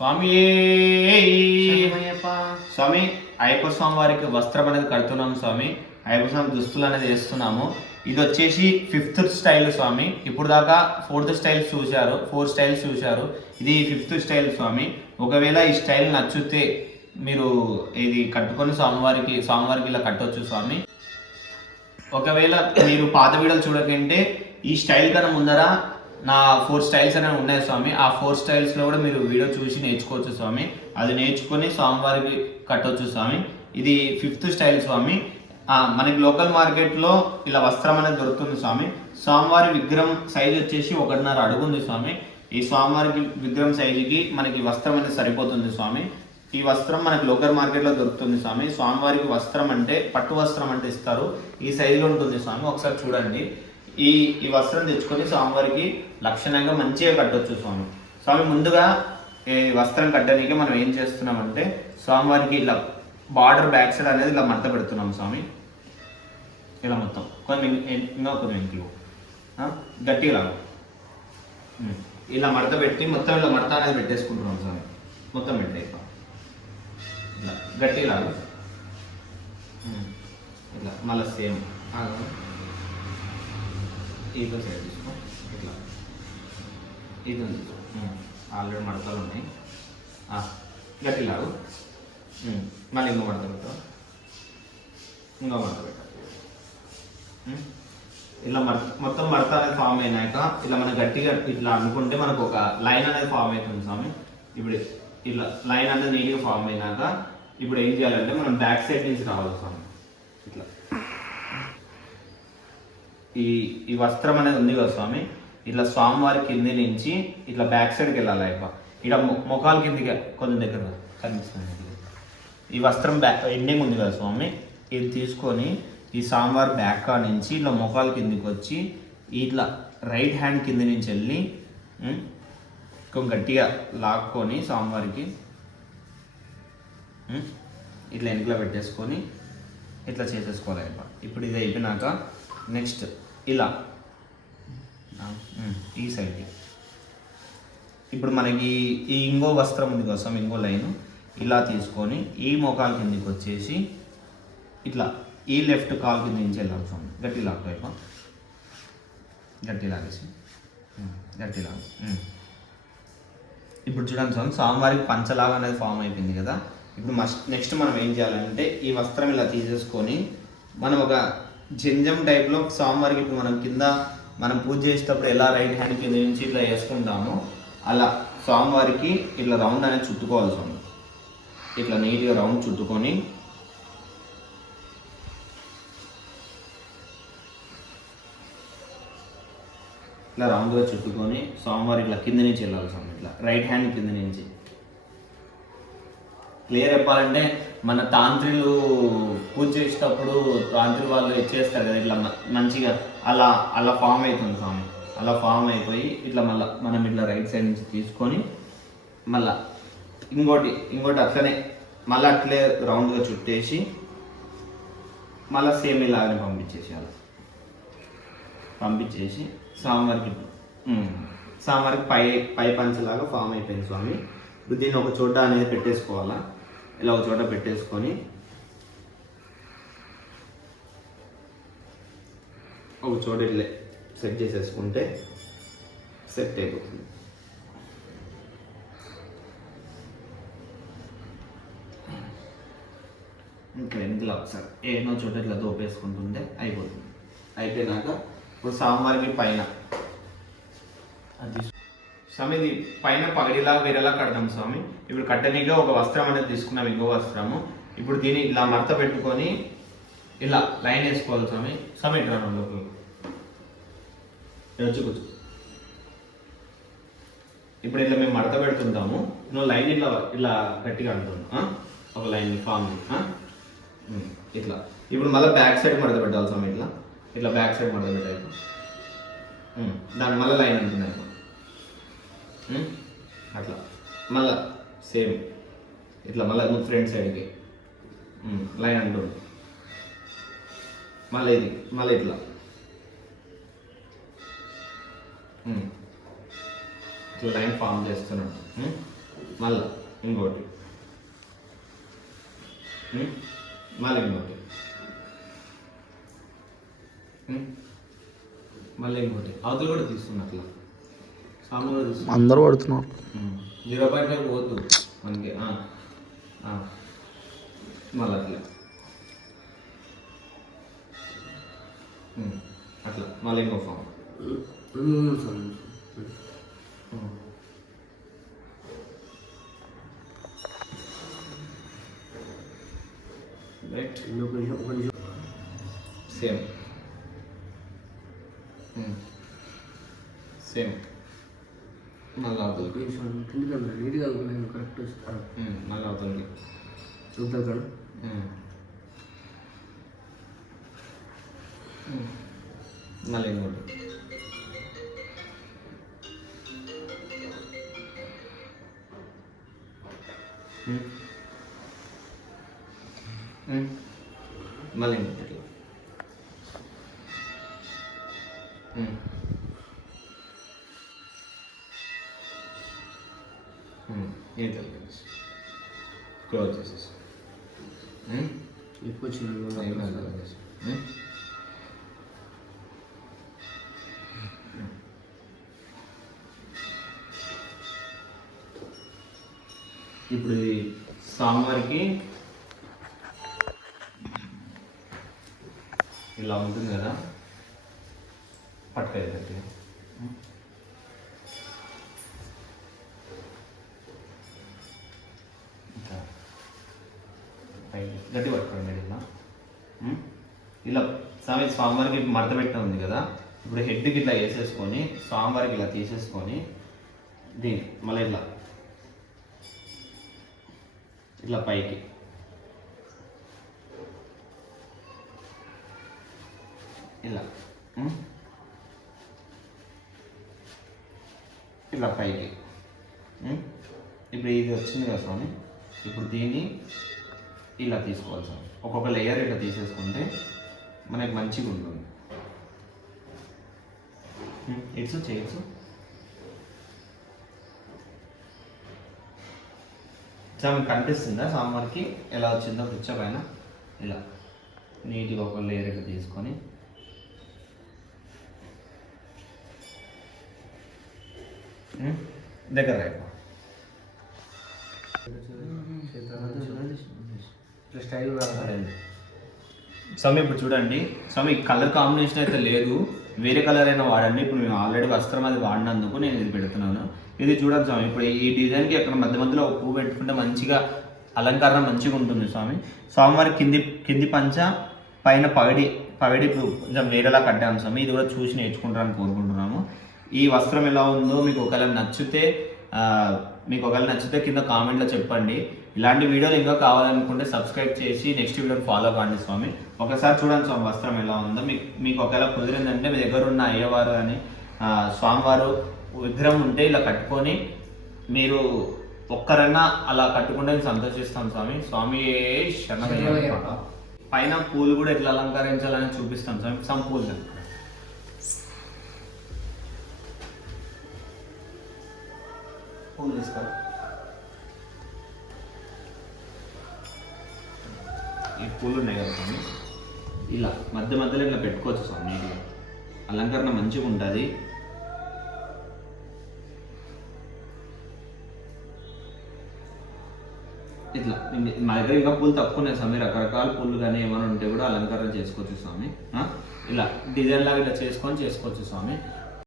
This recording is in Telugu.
స్వామి స్వామి అయ్యప్ప స్వామి వారికి వస్త్రం అనేది కడుతున్నాము స్వామి. అయ్యప్ప స్వామి దుస్తులు అనేది వేస్తున్నాము. ఇది వచ్చేసి 5th స్టైల్ స్వామి. ఇప్పుడు దాకా 4th స్టైల్ చూశారు, 4 స్టైల్స్ చూశారు. ఇది 5th స్టైల్ స్వామి. ఒకవేళ ఈ స్టైల్ నచ్చితే మీరు ఇది కట్టుకొని స్వామివారికి ఇలా కట్టవచ్చు స్వామి. ఒకవేళ మీరు పాత వీడియోలు చూడకంటే ఈ స్టైల్ కన్నా ముందర నా 4 స్టైల్స్ అనేవి ఉన్నాయి స్వామి. ఆ 4 స్టైల్స్లో కూడా మీరు వీడియో చూసి నేర్చుకోవచ్చు స్వామి. అది నేర్చుకొని స్వామివారికి కట్టవచ్చు స్వామి. ఇది 5th స్టైల్ స్వామి. మనకి లోకల్ మార్కెట్లో ఇలా వస్త్రం అనేది దొరుకుతుంది స్వామి. స్వామివారి విగ్రహం సైజు వచ్చేసి 1.5 అడుగు ఉంది స్వామి. ఈ స్వామివారికి విగ్రహం సైజుకి మనకి వస్త్రం అనేది సరిపోతుంది స్వామి. ఈ వస్త్రం మనకి లోకల్ మార్కెట్లో దొరుకుతుంది స్వామి. స్వామివారికి వస్త్రం అంటే పట్టు వస్త్రం అంటే ఇస్తారు, ఈ సైజులో ఉంటుంది స్వామి. ఒకసారి చూడండి. ఈ వస్త్రం తెచ్చుకొని స్వామివారికి లక్షణంగా మంచిగా కట్టవచ్చు స్వామి. స్వామి ముందుగా ఈ వస్త్రం కట్టడానికి మనం ఏం చేస్తున్నామంటే స్వామివారికి ఇలా బార్డర్ బ్యాక్ సైడ్ అనేది ఇలా మడత పెడుతున్నాం స్వామి. ఇలా మొత్తం కొన్ని వెంకులు గట్టిగా ఇలా మడత పెట్టి మొత్తం ఇలా మడత అనేది పెట్టేసుకుంటున్నాం స్వామి. మొత్తం పెట్టే ఇలా గట్టిగా ఇలా మళ్ళీ సేమ్ ఈతో సైడ్ తీసుకో. ఇట్లా ఇది ఉంది ఆల్రెడీ మడతలు ఉన్నాయి. గట్టిలాగు మళ్ళీ ఇంకో మడత పెట్టావు, ఇంకో మడత పెట్టావు. ఇలా మొత్తం మడత అనేది ఫామ్ అయినాక ఇలా మనం గట్టిగా ఇట్లా అనుకుంటే మనకు ఒక లైన్ అనేది ఫామ్ అవుతుంది స్వామి. ఇప్పుడు ఇట్లా లైన్ అనేది నీట్గా ఫామ్ అయినాక ఇప్పుడు ఏం చేయాలంటే మనం బ్యాక్ సైడ్ నుంచి రావాలి స్వామి. ఇట్లా ఈ వస్త్రం అనేది ఉంది కదా స్వామి, ఇట్లా స్వామివారి కింది నుంచి ఇట్లా బ్యాక్ సైడ్కి వెళ్ళాలి. ఇట్లా ముఖాల కిందికి కొంచెం దగ్గర కనిపిస్తుంది. ఈ వస్త్రం బ్యాక్ ఎండింగ్ ఉంది కదా స్వామి, ఇది తీసుకొని ఈ స్వామివారి బ్యాక్ కా నుంచి ఇట్లా ముఖాల కిందికి వచ్చి ఇట్లా రైట్ హ్యాండ్ కింది నుంచి వెళ్ళి కొంచెం గట్టిగా లాక్కొని స్వామివారికి ఇట్లా వెనుకలో పెట్టేసుకొని ఇట్లా చేసేసుకోవాలి. ఇప్పుడు ఇది అయిపోయినాక నెక్స్ట్ ఇలా ఈ సైడ్కి ఇప్పుడు మనకి ఈ ఇంకో వస్త్రం ఉంది కోసం ఇంకో లైను ఇలా తీసుకొని ఈ మోకాల కిందికి వచ్చేసి ఇట్లా ఈ లెఫ్ట్ కాల్ కింద నుంచి వెళ్ళాలి స్వామి. గట్టి లాక్ వైపు గట్టి లాగేసి గట్టి లాగా. ఇప్పుడు చూడండి స్వామి, స్వామివారికి పంచలాగా అనేది ఫామ్ అయిపోయింది కదా. ఇప్పుడు నెక్స్ట్ మనం ఏం చేయాలంటే ఈ వస్త్రం ఇలా తీసేసుకొని మనం ఒక జంజం టైప్లో స్వామివారికి ఇప్పుడు మనం కింద మనం పూజ చేసేటప్పుడు ఎలా రైట్ హ్యాండ్ కింద నుంచి ఇట్లా వేసుకుంటామో అలా స్వామివారికి ఇట్లా రౌండ్ అనేది చుట్టుకోవాలి స్వామి. ఇట్లా నీట్గా రౌండ్ చుట్టుకొని ఇట్లా రౌండ్గా చుట్టుకొని స్వామివారి ఇట్లా కింద నుంచి వెళ్ళాలి స్వామి. ఇట్లా రైట్ హ్యాండ్ కింద నుంచి. క్లియర్ చెప్పాలంటే మన తాంత్రిలు పూజ చేసేటప్పుడు తాంత్రి వాళ్ళు ఇచ్చేస్తారు కదా ఇట్లా మంచిగా అలా ఫామ్ అవుతుంది స్వామి. అలా ఫామ్ అయిపోయి ఇట్లా మళ్ళీ మనం ఇట్లా రైట్ సైడ్ నుంచి తీసుకొని మళ్ళీ ఇంకోటి అట్లనే మళ్ళీ అట్లే రౌండ్గా చుట్టేసి మళ్ళీ సేమ్ ఇలాగనే పంపించేసి స్వామివారికి పై పంచలాగా ఫామ్ అయిపోయింది స్వామి. ఇప్పుడు దీన్ని ఒక చోట అనేది పెట్టేసుకోవాలా. ఇలా ఒక చోట పెట్టేసుకొని ఒక చోట ఇట్లా సెట్ చేసేసుకుంటే సెట్ అయిపోతుంది. ఇంకా ఎందులో ఒకసారి ఏదో చోట ఇట్లా దోపేసుకుంటుంటే అయిపోతుంది. అయిపోయినాక ఇప్పుడు స్వామివారికి పైన అది స్వామి ఇది పైన పగడిలాగా వేరేలా కడతాం స్వామి. ఇప్పుడు కట్టనిగా ఒక వస్త్రం అనేది తీసుకున్నాం, ఇంకో వస్త్రము. ఇప్పుడు దీన్ని ఇలా మడత పెట్టుకొని ఇలా లైన్ వేసుకోవాలి స్వామి. స్వామి ఇట్లా లోపల వచ్చి కూర్చో. ఇప్పుడు ఇట్లా మేము మడత పెడుతుంటాము, నువ్వు లైన్ ఇలా గట్టిగా అంటున్నావు. ఒక లైన్ ఫామ్ ఇట్లా. ఇప్పుడు మళ్ళీ బ్యాక్ సైడ్ మడత పెట్టాలి స్వామి. ఇట్లా బ్యాక్ సైడ్ మడత పెట్టాలి. దాని మళ్ళీ లైన్ అంటున్నాయి అట్లా. మళ్ళీ సేమ్ ఇట్లా మళ్ళీ ఫ్రంట్ సైడ్కి లైన్ అంటుంది. మళ్ళీ ఇది మళ్ళీ ఇట్లా ఇట్లా లైన్ ఫామ్ చేస్తున్నాడు. మళ్ళా ఇంకోటి, మళ్ళీ ఇంకోటి, మళ్ళీ ఇంకోటి. అవతల కూడా తీస్తున్నట్లా సామాన్ కూడా తీస్తున్నా. అందరూ పడుతున్నారు. 0.5 పోద్దు మనకి. మళ్ళీ అట్లా అట్లా మళ్ళీ ఇంకో ఫామ్. రైట్, సేమ్ సేమ్ మళ్ళీ అవుతుంది. కరెక్ట్ మళ్ళీ అవుతుంది. చూద్దాం కదా. మళ్ళీ ఇంకోటి. మళ్ళీ ఇంకోటి. ఇది తెలియదు. క్లోజ్ చేసేసి ఎక్కువ వచ్చిన ఇప్పుడు ఈ సాంబార్కి ఇలా ఉంటుంది కదా, పట్టుకోవాలి గట్టిగా. గట్టి పట్టుకోండి ఇలా. ఇలా సాంబార్కి మడత పెట్టిన ఉంది కదా, ఇప్పుడు హెడ్కి ఇట్లా వేసేసుకొని సాంబార్కి ఇలా తీసేసుకొని దీన్ని మళ్ళీ ఇట్లా ఇట్లా పైకి ఇలా ఇట్లా పైకి. ఇప్పుడు ఇది వచ్చింది కదా స్వామి, ఇప్పుడు దీన్ని ఇలా తీసుకోవాలి స్వామి. ఒక్కొక్క లేయర్ ఇట్లా తీసేసుకుంటే మనకి మంచిగా ఉంటుంది. ఇట్స్ చేయొచ్చు. మీకు కనిపిస్తుందా సాంబార్కి ఎలా వచ్చిందో పిచ్చ పైన? ఇలా నీట్గా ఒక లేయర్ ఇట్లా తీసుకొని దగ్గర రైపో స్టైల్ స్వామి. ఇప్పుడు చూడండి స్వామి, కలర్ కాంబినేషన్ అయితే లేదు, వేరే కలర్ అయినా వాడండి. ఇప్పుడు మేము ఆల్రెడీ వస్త్రం అది వాడినందుకు నేను ఇది పెడుతున్నాను. ఇది చూడండి స్వామి, ఇప్పుడు ఈ డిజైన్కి అక్కడ మధ్య మధ్యలో ఒక పువ్వు పెట్టుకుంటే మంచిగా అలంకరణ మంచిగా ఉంటుంది స్వామి. స్వామివారి కింది పంచ పైన పగడి కొంచెం వేరేలా కట్టాము స్వామి. ఇది కూడా చూసి నేర్చుకుంటారని కోరుకుంటున్నాము. ఈ వస్త్రం ఎలా ఉందో మీకు ఒకవేళ నచ్చితే కింద కామెంట్లో చెప్పండి. ఇలాంటి వీడియోలు ఇంకా కావాలనుకుంటే సబ్స్క్రైబ్ చేసి నెక్స్ట్ వీడియోని ఫాలో కాండి స్వామి. ఒకసారి చూడండి స్వామి వస్త్రం ఎలా ఉందో. మీకు ఒకవేళ కుదిరిందంటే మీ దగ్గర ఉన్న అయ్యవారు కానీ స్వామివారు విగ్రహం ఉంటే ఇలా కట్టుకొని మీరు ఒక్కరన్నా అలా కట్టుకుంటే నేను సంతోషిస్తాం స్వామి. స్వామి శరణమయ్య. పైన పూలు కూడా ఎట్లా అలంకరించాలని చూపిస్తాం స్వామి. సమ్ పూలు తీసుకోవాలి. ఈ పూలు ఉన్నాయి కదా స్వామి, ఇలా మధ్య మధ్యలో ఇట్లా పెట్టుకోవచ్చు స్వామి. నీట్గా అలంకరణ మంచిగా ఉంటుంది. ఇట్లా మా దగ్గర ఇంకా పూలు తక్కువ ఉన్నాయి స్వామి. రకరకాల పూలు కానీ ఏమైనా ఉంటే కూడా అలంకరణ చేసుకోవచ్చు స్వామి. ఇలా డిజైన్ లాగా ఇట్లా చేసుకోవచ్చు స్వామి.